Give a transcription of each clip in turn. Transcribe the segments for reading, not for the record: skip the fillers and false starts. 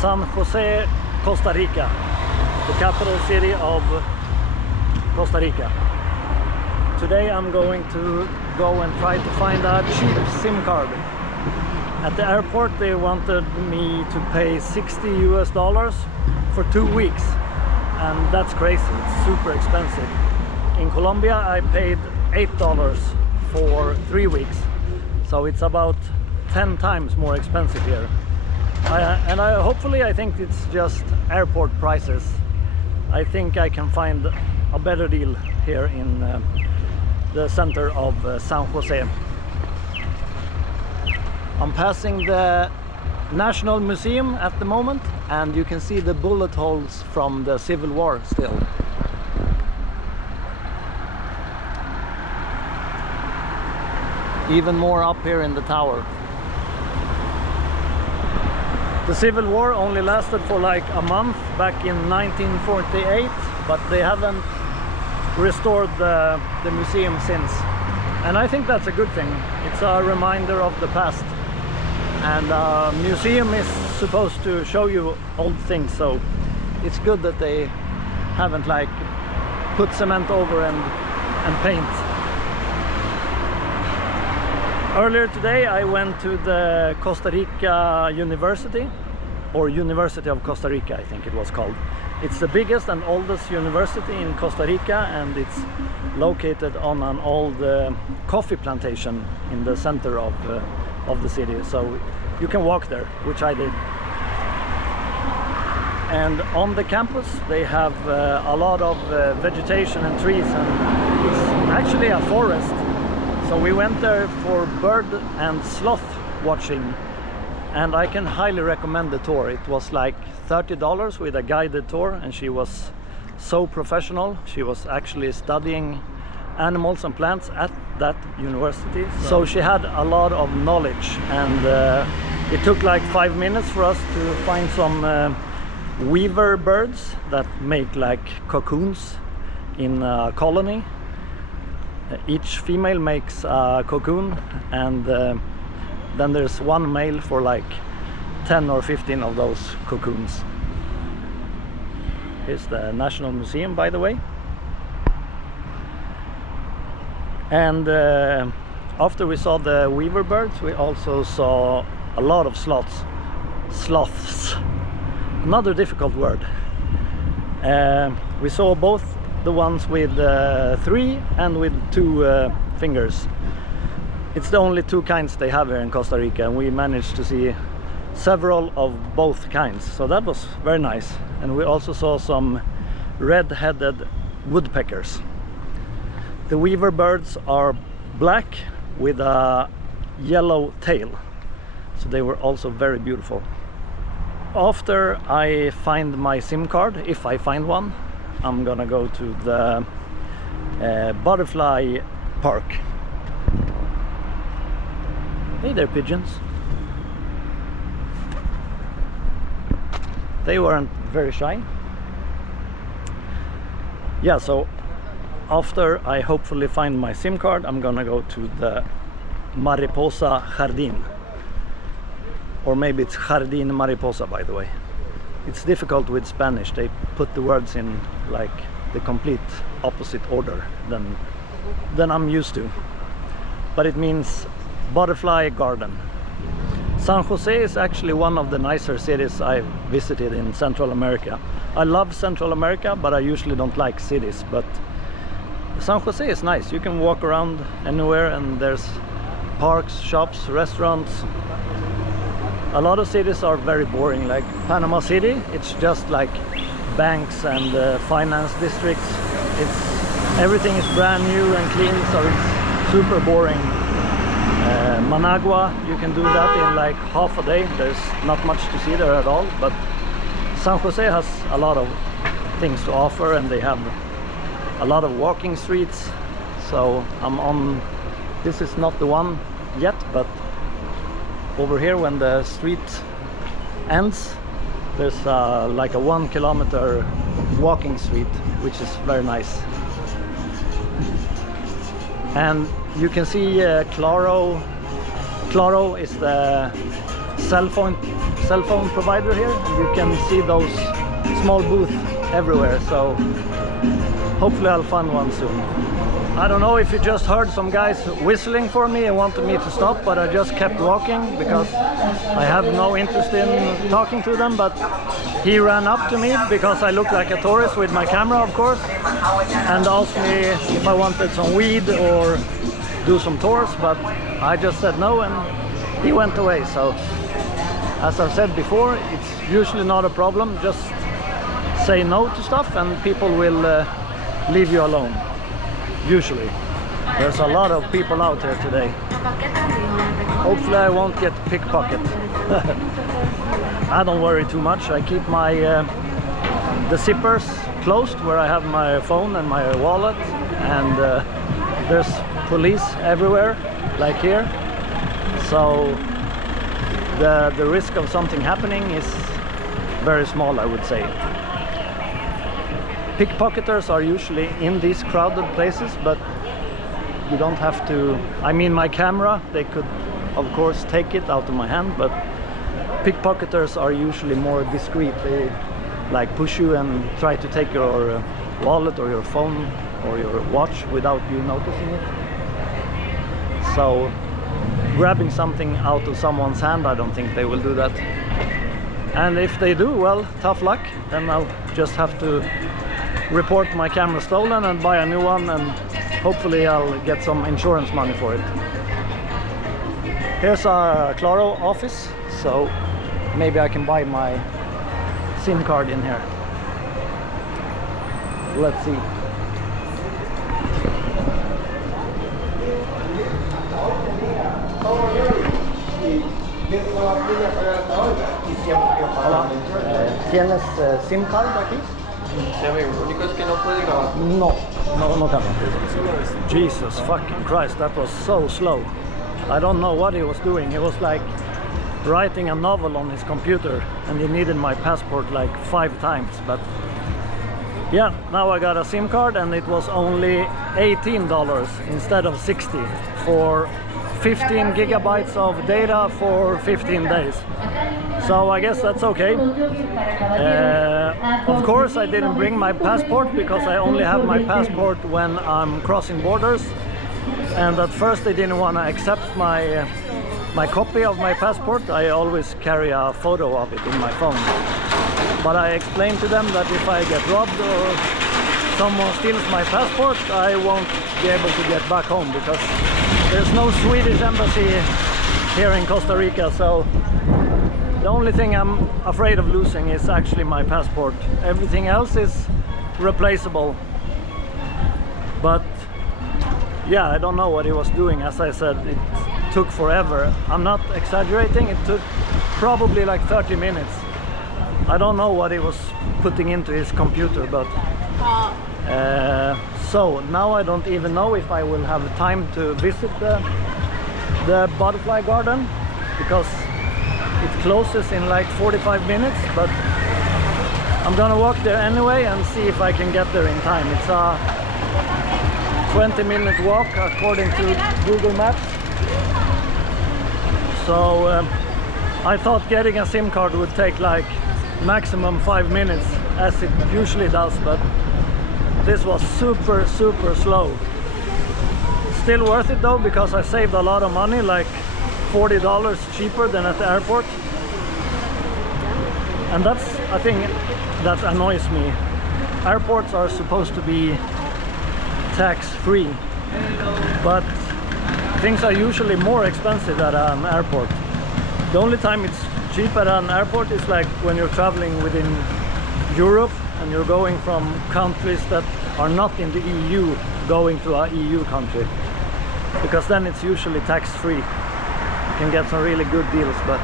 San Jose, Costa Rica, the capital city of Costa Rica. Today I'm going to go and try to find a cheap SIM card. At the airport they wanted me to pay $60 US for 2 weeks, and that's crazy. It's super expensive. In Colombia I paid $8 for 3 weeks, so it's about 10 times more expensive here. Hopefully I think it's just airport prices. I think I can find a better deal here in the center of San Jose. I'm passing the National Museum at the moment, and you can see the bullet holes from the Civil War still. Even more up here in the tower. The Civil War only lasted for like a month back in 1948, but they haven't restored the museum since. And I think that's a good thing. It's a reminder of the past. And a museum is supposed to show you old things, so it's good that they haven't like put cement over and paint. Earlier today I went to the Costa Rica University, or University of Costa Rica I think it was called. It's the biggest and oldest university in Costa Rica, and it's located on an old coffee plantation in the center of the city, so you can walk there, which I did. And on the campus they have a lot of vegetation and trees, and it's actually a forest. So we went there for bird and sloth watching, and I can highly recommend the tour. It was like $30 with a guided tour, and she was so professional. She was actually studying animals and plants at that university, so she had a lot of knowledge. And it took like 5 minutes for us to find some weaver birds that make like cocoons in a colony. Each female makes a cocoon, and then there's one male for like 10 or 15 of those cocoons. Here's the National Museum, by the way. And after we saw the weaver birds, we also saw a lot of sloths. Another difficult word. We saw both the ones with 3 and with 2 fingers. It's the only 2 kinds they have here in Costa Rica, and we managed to see several of both kinds, so that was very nice. And we also saw some red-headed woodpeckers. The weaver birds are black with a yellow tail, so they were also very beautiful. After I find my SIM card, if I find one, I'm gonna go to the butterfly park. Hey there, pigeons. They weren't very shy. Yeah, so after I hopefully find my SIM card, I'm gonna go to the Mariposa Jardín. Or maybe it's Jardín Mariposa, by the way. It's difficult with Spanish. They put the words in like the complete opposite order than I'm used to. But it means butterfly garden. San Jose is actually one of the nicer cities I've visited in Central America. I love Central America, but I usually don't like cities. But San Jose is nice. You can walk around anywhere, and there's parks, shops, restaurants. A lot of cities are very boring, like Panama City. It's just like banks and finance districts. Everything is brand new and clean, so it's super boring. Managua, you can do that in like half a day. There's not much to see there at all, but San Jose has a lot of things to offer, and they have a lot of walking streets. So I'm on, this is not the one yet, but over here when the street ends, there's like a 1 kilometer walking street, which is very nice. And you can see Claro Claro is the cell phone provider here, and you can see those small booths everywhere, so hopefully I'll find one soon. I don't know if you just heard some guys whistling for me and wanted me to stop, but I just kept walking because I have no interest in talking to them. But he ran up to me because I looked like a tourist with my camera, of course, and asked me if I wanted some weed or do some tours, but I just said no and he went away. So as I've said before, it's usually not a problem. Just say no to stuff and people will leave you alone. Usually. There's a lot of people out here today. Hopefully I won't get pickpocketed. I don't worry too much. I keep my the zippers closed where I have my phone and my wallet, and there's police everywhere, like here. So the risk of something happening is very small, I would say. Pickpocketers are usually in these crowded places, but you don't have to. I mean, my camera, they could of course take it out of my hand, but pickpocketers are usually more discreet. They like push you and try to take your wallet or your phone or your watch without you noticing it. So grabbing something out of someone's hand, I don't think they will do that. And if they do, well, tough luck. Then I'll just have to report my camera stolen and buy a new one, and hopefully I'll get some insurance money for it. Here's our Claro office, so maybe I can buy my SIM card in here. Let's see. Hola. ¿Tienes SIM card aquí? Lo único es que no puede grabar. No can. Jesus fucking Christ, that was so slow. I don't know what he was doing. He was like writing a novel on his computer, and he needed my passport like 5 times. But yeah, now I got a SIM card, and it was only $18 instead of $60 for 15 gigabytes of data for 15 days. So I guess that's okay. Of course I didn't bring my passport because I only have my passport when I'm crossing borders, and at first they didn't want to accept my copy of my passport. I always carry a photo of it in my phone, but I explained to them that if I get robbed or someone steals my passport, I won't be able to get back home because there's no Swedish embassy here in Costa Rica. So the only thing I'm afraid of losing is actually my passport. Everything else is replaceable. But yeah, I don't know what he was doing. As I said, it took forever. I'm not exaggerating, it took probably like 30 minutes. I don't know what he was putting into his computer, but so now I don't even know if I will have time to visit the butterfly garden, because it closes in like 45 minutes, but I'm gonna walk there anyway and see if I can get there in time. It's a 20-minute walk according to Google Maps. So I thought getting a SIM card would take like maximum 5 minutes, as it usually does, but this was super slow. Still worth it though, because I saved a lot of money, like $40 cheaper than at the airport. And that's a thing that annoys me. Airports are supposed to be tax-free, but things are usually more expensive at an airport. The only time it's cheap at an airport is like when you're traveling within Europe and you're going from countries that are not in the EU going to a EU country, because then it's usually tax-free. You can get some really good deals, but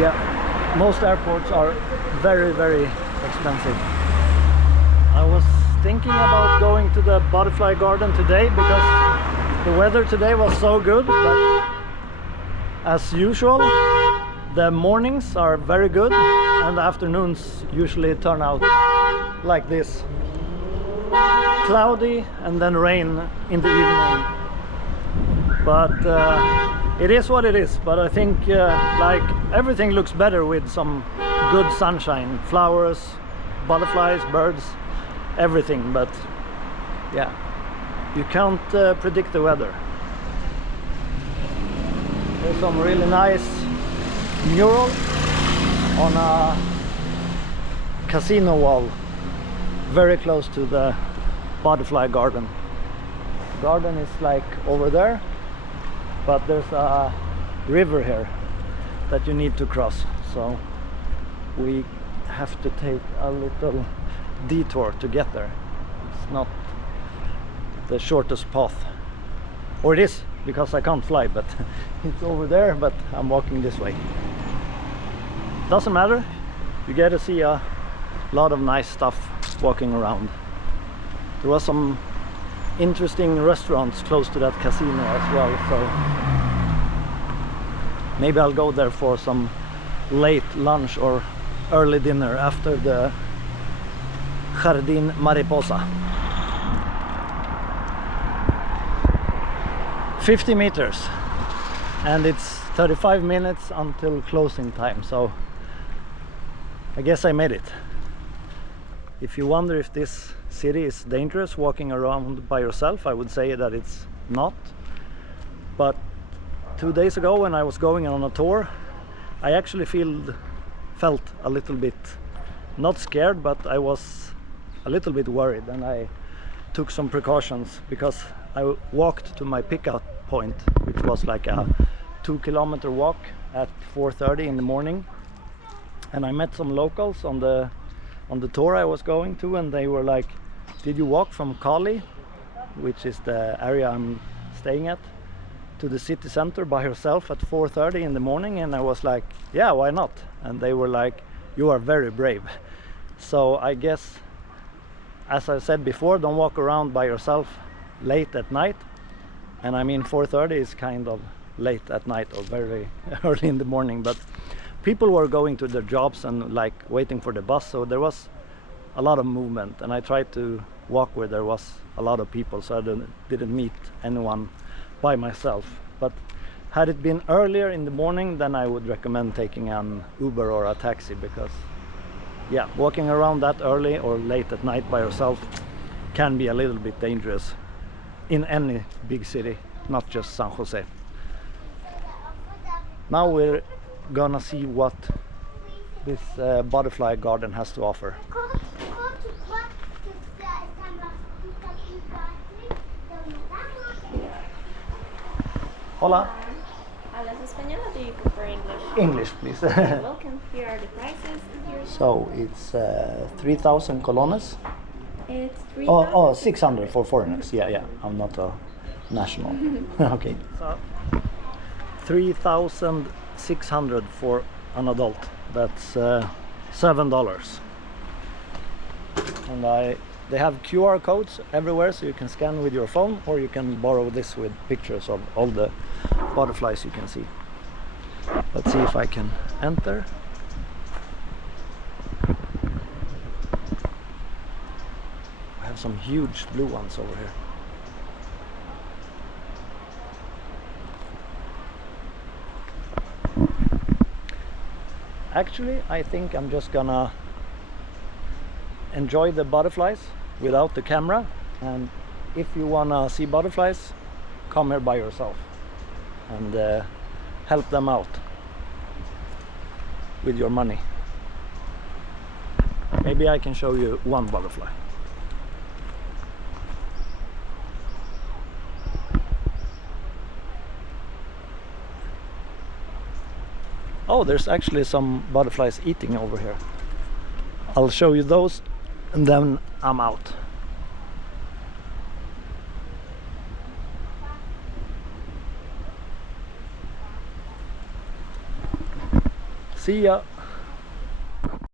yeah, most airports are very expensive. I was thinking about going to the butterfly garden today because the weather today was so good, but as usual the mornings are very good and the afternoons usually turn out like this, cloudy and then rain in the evening. But it is what it is, but I think like everything looks better with some good sunshine, flowers, butterflies, birds, everything. But yeah, you can't predict the weather. There's some really nice mural on a casino wall very close to the butterfly garden. The garden is like over there, but there's a river here that you need to cross, so we have to take a little detour to get there. It's not the shortest path, or it is, because I can't fly, but it's over there, but I'm walking this way. Doesn't matter, you get to see a lot of nice stuff walking around. There was some interesting restaurants close to that casino as well, so maybe I'll go there for some late lunch or early dinner after the Jardín Mariposa. 50 meters, and it's 35 minutes until closing time, so I guess I made it. If you wonder if this city is dangerous walking around by yourself, I would say that it's not. But 2 days ago when I was going on a tour, I actually felt a little bit, not scared, but I was a little bit worried, and I took some precautions because I walked to my pickup point, which was like a 2-kilometer walk at 4:30 in the morning, and I met some locals on the tour I was going to, and they were like, did you walk from Cali, which is the area I'm staying at, to the city center by yourself at 4:30 in the morning? And I was like, yeah, why not? And they were like, you are very brave. So I guess, as I said before, don't walk around by yourself late at night. And I mean, 4:30 is kind of late at night or very early in the morning, but people were going to their jobs and like waiting for the bus, so there was a lot of movement, and I tried to walk where there was a lot of people, so I didn't meet anyone by myself. But had it been earlier in the morning, then I would recommend taking an Uber or a taxi, because yeah, walking around that early or late at night by yourself can be a little bit dangerous in any big city, not just San Jose. Now we're gonna see what this butterfly garden has to offer. Hola. Hablas español or do you prefer English? English, please. Welcome. Here are the prices. So it's 3,000 colones. It's 3,000. Oh, 600 for foreigners. Yeah. I'm not a national. Okay. So 3,600 for an adult. That's $7. And they have QR codes everywhere, so you can scan with your phone, or you can borrow this with pictures of all the butterflies you can see. Let's see if I can enter. I have some huge blue ones over here. Actually, I think I'm just gonna enjoy the butterflies without the camera, and if you wanna see butterflies, come here by yourself and help them out with your money. Maybe I can show you one butterfly. Oh, there's actually some butterflies eating over here. I'll show you those and then I'm out. See ya.